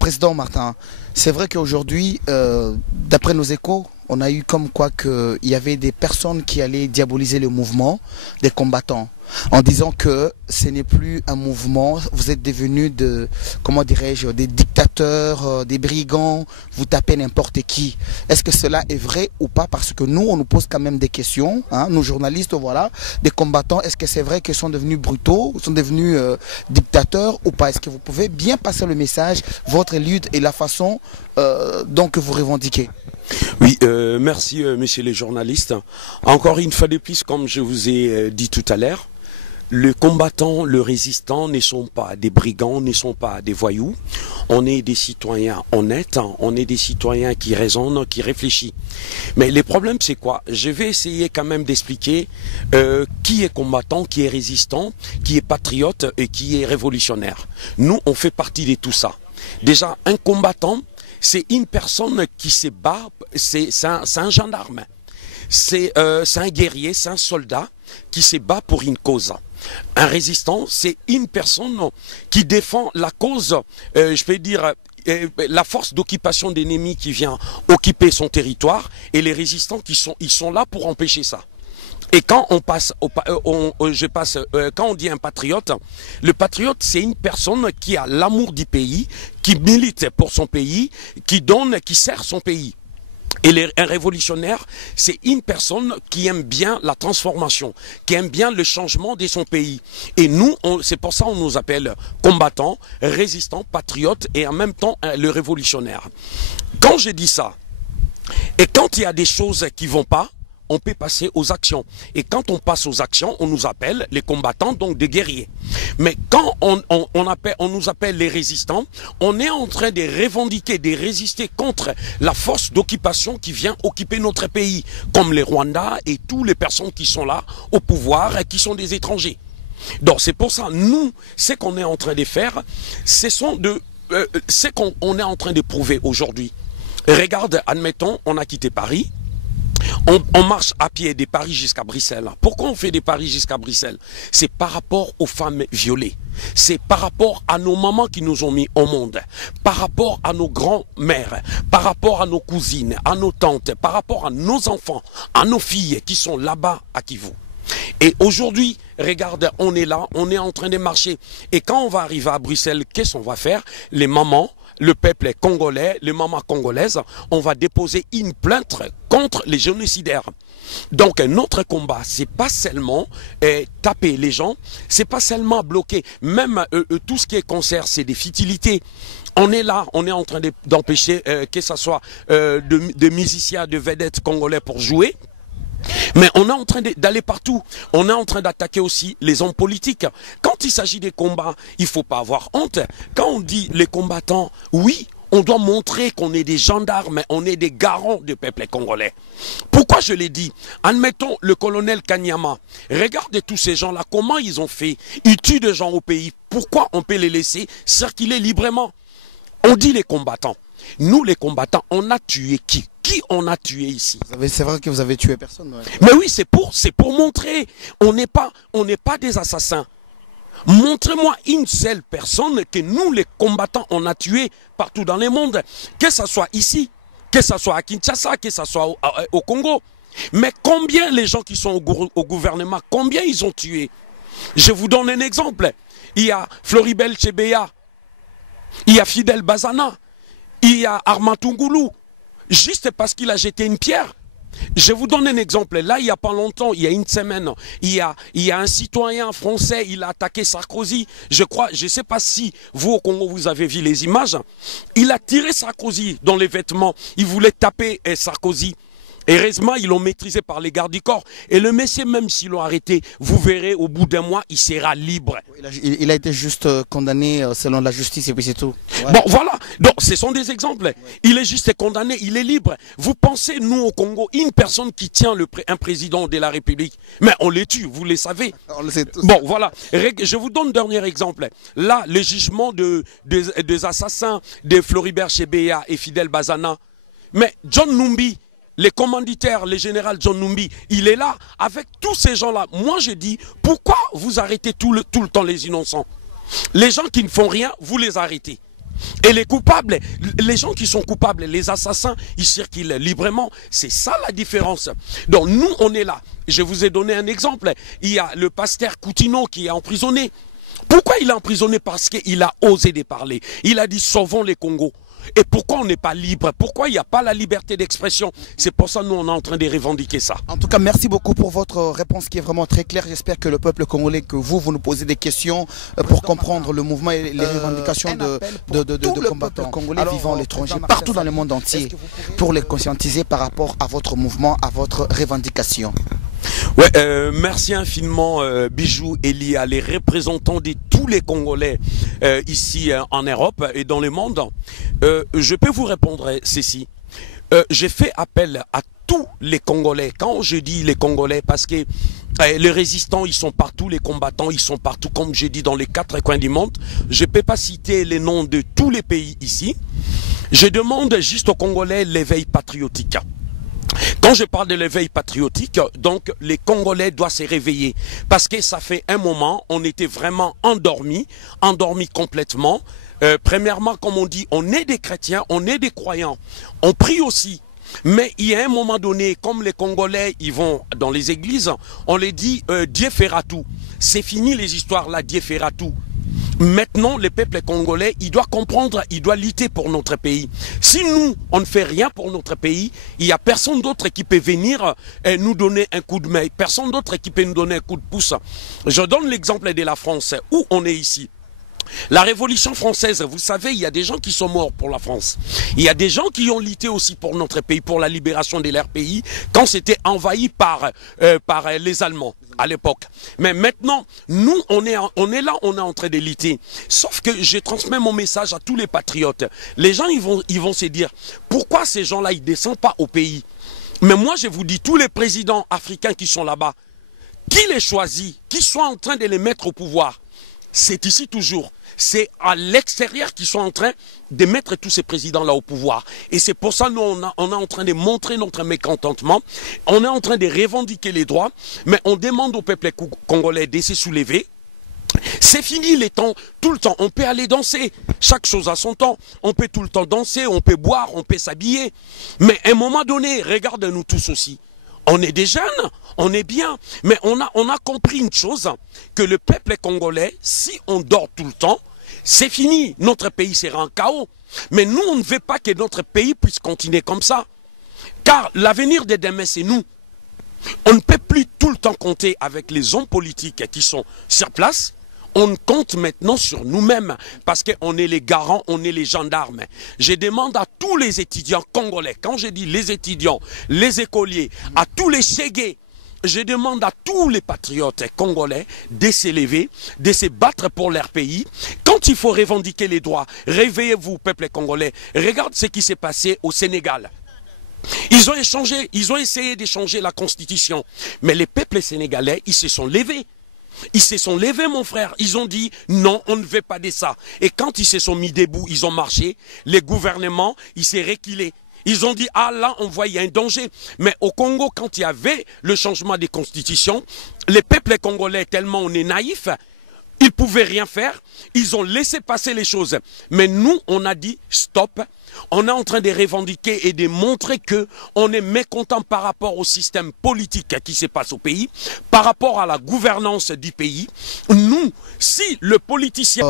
Président Martin, c'est vrai qu'aujourd'hui, d'après nos échos, on a eu comme quoi qu'il y avait des personnes qui allaient diaboliser le mouvement des combattants en disant que ce n'est plus un mouvement, vous êtes devenus comment dirais-je, des dictateurs, des brigands, vous tapez n'importe qui. Est-ce que cela est vrai ou pas? Parce que nous, on nous pose quand même des questions, hein, nous journalistes, voilà, des combattants, est-ce que c'est vrai qu'ils sont devenus brutaux, sont devenus dictateurs ou pas? Est-ce que vous pouvez bien passer le message, votre lutte et la façon dont que vous revendiquez? Oui, merci messieurs les journalistes. Encore une fois de plus, comme je vous ai dit tout à l'heure, le combattant, le résistant ne sont pas des brigands, ne sont pas des voyous. On est des citoyens honnêtes, on est des citoyens qui raisonnent, qui réfléchissent. Mais le problème c'est quoi? Je vais essayer quand même d'expliquer qui est combattant, qui est résistant, qui est patriote et qui est révolutionnaire. Nous, on fait partie de tout ça. Déjà, un combattant, c'est une personne qui se bat, c'est un gendarme, c'est un guerrier, c'est un soldat qui se bat pour une cause. Un résistant, c'est une personne qui défend la cause, je peux dire, la force d'occupation d'ennemis qui vient occuper son territoire, et les résistants ils sont là pour empêcher ça. Et quand on passe, quand on dit un patriote, le patriote c'est une personne qui a l'amour du pays, qui milite pour son pays, qui donne, qui sert son pays. Et un révolutionnaire, c'est une personne qui aime bien la transformation, qui aime bien le changement de son pays. Et nous, c'est pour ça qu'on nous appelle combattants, résistants, patriotes et en même temps le révolutionnaire. Quand je dis ça, et quand il y a des choses qui vont pas, on peut passer aux actions. Et quand on passe aux actions, on nous appelle les combattants, donc des guerriers. Mais quand on nous appelle les résistants, on est en train de revendiquer, de résister contre la force d'occupation qui vient occuper notre pays, comme les Rwandais et toutes les personnes qui sont là au pouvoir et qui sont des étrangers. Donc c'est pour ça, nous, ce qu'on est en train de faire, ce qu'on est en train de prouver aujourd'hui. Regarde, admettons, on a quitté Paris. On marche à pied de Paris jusqu'à Bruxelles. Pourquoi on fait de Paris jusqu'à Bruxelles? C'est par rapport aux femmes violées. C'est par rapport à nos mamans qui nous ont mis au monde. Par rapport à nos grands-mères. Par rapport à nos cousines, à nos tantes. Par rapport à nos enfants, à nos filles qui sont là-bas à Kivu. Et aujourd'hui, regarde, on est là, on est en train de marcher. Et quand on va arriver à Bruxelles, qu'est-ce qu'on va faire? Les mamans, le peuple congolais, les mamans congolaises, on va déposer une plainte contre les génocidaires. Donc notre combat, c'est pas seulement taper les gens, c'est pas seulement bloquer. Même tout ce qui est concert, c'est des futilités. On est là, on est en train d'empêcher que ce soit de musiciens, de vedettes congolais pour jouer. Mais on est en train d'aller partout. On est en train d'attaquer aussi les hommes politiques. Quand il s'agit des combats, il ne faut pas avoir honte. Quand on dit les combattants, oui, on doit montrer qu'on est des gendarmes, on est des garants du peuple congolais. Pourquoi je l'ai dit? Admettons le colonel Kanyama. Regardez tous ces gens-là, comment ils ont fait? Ils tuent des gens au pays. Pourquoi on peut les laisser circuler librement? On dit les combattants. Nous, les combattants, on a tué qui? Qui on a tué ici? C'est vrai que vous avez tué personne. Ouais. Mais oui, c'est pour montrer. On n'est pas des assassins. Montrez-moi une seule personne que nous, les combattants, on a tué partout dans le monde. Que ce soit ici, que ce soit à Kinshasa, que ce soit au Congo. Mais combien les gens qui sont au gouvernement, combien ils ont tué? Je vous donne un exemple. Il y a Floribel Chebeya. Il y a Fidel Bazana. Il y a Armatungulu. Juste parce qu'il a jeté une pierre. Je vous donne un exemple. Là, il n'y a pas longtemps, il y a une semaine, il y a un citoyen français, il a attaqué Sarkozy. Je crois, je ne sais pas si vous au Congo, vous avez vu les images. Il a tiré Sarkozy dans les vêtements. Il voulait taper Sarkozy. Heureusement, ils l'ont maîtrisé par les gardes du corps. Et le monsieur, même s'ils l'ont arrêté, vous verrez, au bout d'un mois, il sera libre. Il a été juste condamné selon la justice et puis c'est tout. Ouais. Bon, voilà. Donc, ce sont des exemples. Ouais. Il est juste condamné, il est libre. Vous pensez, nous, au Congo, une personne qui tient un président de la République, mais on les tue, vous les savez. On le sait tous. Bon, voilà. Je vous donne un dernier exemple. Là, le jugement des assassins de Floribert Chebeya et Fidel Bazana. Mais John Numbi, les commanditaires, le général John Numbi, il est là avec tous ces gens-là. Moi, je dis, pourquoi vous arrêtez tout le temps les innocents? Les gens qui ne font rien, vous les arrêtez. Et les coupables, les gens qui sont coupables, les assassins, ils circulent librement. C'est ça la différence. Donc nous, on est là. Je vous ai donné un exemple. Il y a le pasteur Coutinho qui est emprisonné. Pourquoi il est emprisonné? Parce qu'il a osé parler. Il a dit sauvons les Congos. Et pourquoi on n'est pas libre? Pourquoi il n'y a pas la liberté d'expression? C'est pour ça que nous, on est en train de revendiquer ça. En tout cas, merci beaucoup pour votre réponse qui est vraiment très claire. J'espère que le peuple congolais, que vous nous posez des questions pour comprendre le mouvement et les revendications de combattants congolais vivant à l'étranger, partout dans le monde entier, pour les conscientiser par rapport à votre mouvement, à votre revendication. Ouais, merci infiniment Bijou Elia, les représentants de tous les Congolais ici en Europe et dans le monde. Je peux vous répondre ceci. J'ai fait appel à tous les Congolais. Quand je dis les Congolais, parce que les résistants, ils sont partout, les combattants, ils sont partout, comme je dis, dans les 4 coins du monde. Je ne peux pas citer les noms de tous les pays ici. Je demande juste aux Congolais l'éveil patriotique. Quand je parle de l'éveil patriotique, donc les Congolais doivent se réveiller. Parce que ça fait un moment, on était vraiment endormis complètement. Premièrement, comme on dit, on est des chrétiens, on est des croyants. On prie aussi. Mais il y a un moment donné, comme les Congolais, ils vont dans les églises, on les dit Dieu fera tout. C'est fini les histoires là, Dieu fera tout. Maintenant, le peuple congolais, il doit comprendre, il doit lutter pour notre pays. Si nous, on ne fait rien pour notre pays, il n'y a personne d'autre qui peut venir nous donner un coup de main. Personne d'autre qui peut nous donner un coup de pouce. Je donne l'exemple de la France, où on est ici. La Révolution française, vous savez, il y a des gens qui sont morts pour la France. Il y a des gens qui ont lutté aussi pour notre pays, pour la libération de leur pays, quand c'était envahi par les Allemands à l'époque. Mais maintenant, nous, on est là, on est en train de lutter. Sauf que je transmets mon message à tous les patriotes. Les gens, ils vont se dire, pourquoi ces gens-là, ils ne descendent pas au pays? Mais moi, je vous dis, tous les présidents africains qui sont là-bas, qui les choisit, qui sont en train de les mettre au pouvoir, c'est ici toujours. C'est à l'extérieur qu'ils sont en train de mettre tous ces présidents-là au pouvoir. Et c'est pour ça que nous, on est en train de montrer notre mécontentement. On est en train de revendiquer les droits. Mais on demande au peuple congolais de se soulever. C'est fini les temps, tout le temps. On peut aller danser. Chaque chose a son temps. On peut tout le temps danser, on peut boire, on peut s'habiller. Mais à un moment donné, regarde-nous tous aussi. On est des jeunes, on est bien, mais on a compris une chose, que le peuple congolais, si on dort tout le temps, c'est fini, notre pays sera en chaos. Mais nous, on ne veut pas que notre pays puisse continuer comme ça. Car l'avenir de demain, c'est nous. On ne peut plus tout le temps compter avec les hommes politiques qui sont sur place. On compte maintenant sur nous-mêmes parce qu'on est les garants, on est les gendarmes. Je demande à tous les étudiants congolais, quand je dis les étudiants, les écoliers, à tous les chégués, je demande à tous les patriotes congolais de s'élever, de se battre pour leur pays. Quand il faut revendiquer les droits, réveillez-vous, peuple congolais. Regarde ce qui s'est passé au Sénégal. Ils ont essayé d'échanger la constitution. Mais les peuples sénégalais, ils se sont levés. Ils se sont levés, mon frère. Ils ont dit, non, on ne veut pas de ça. Et quand ils se sont mis debout, ils ont marché. Les gouvernements, ils s'est reculés. Ils ont dit, ah là, on voit, il y a un danger. Mais au Congo, quand il y avait le changement des constitutions, les peuples congolais, tellement on est naïfs, ils ne pouvaient rien faire. Ils ont laissé passer les choses. Mais nous, on a dit, stop. On est en train de revendiquer et de montrer que on est mécontent par rapport au système politique qui se passe au pays, par rapport à la gouvernance du pays. Nous, si le politicien...